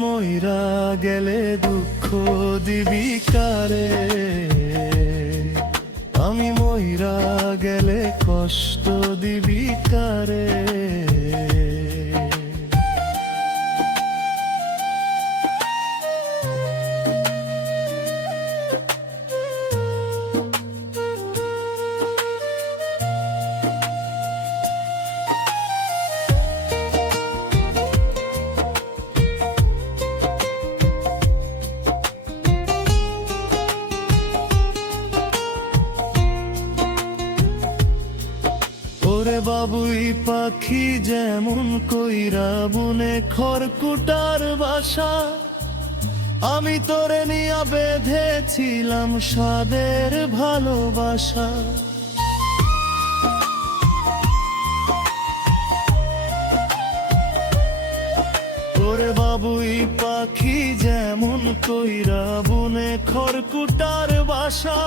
মইরা গেলে দুঃখ দিবি কারে, আমি মইরা গেলে কষ্ট দিবি কারে। ওরে বাবুই পাখি যেমন কইরা বুনে খড়কুটার বাসা, আমি তোরে নিয়া বেঁধেছিলাম সাদের ভালোবাসা। ওরে বাবুই পাখি যেমন কইরা বুনে খড়কুটার বাসা,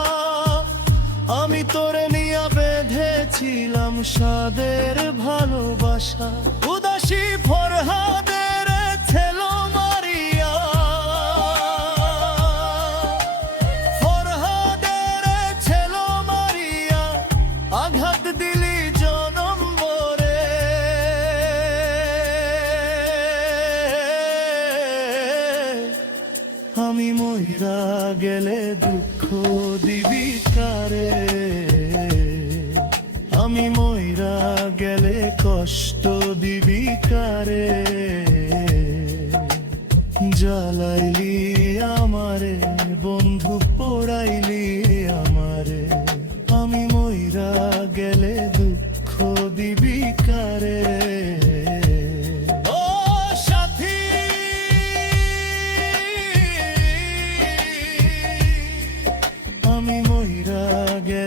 আমি তোরে নিয়া বেঁধেছিলাম সাদের ভালোবাসা। উদাসী ফরহাদের ছেলো মারিয়া, ফরহাদের ছেলো মারিয়া আঘাত দিলি জনম ভরে। আমি মইরা গেলে দুঃখ দিবি কারে, আমি মইরা গেলে কষ্ট দিবি কারে। জ্বালাইলি আমারে বন্ধু পোড়াইলি আমারে, আমি মইরা গেলে দুঃখ দিবি কারে। আমি মইরা গেলে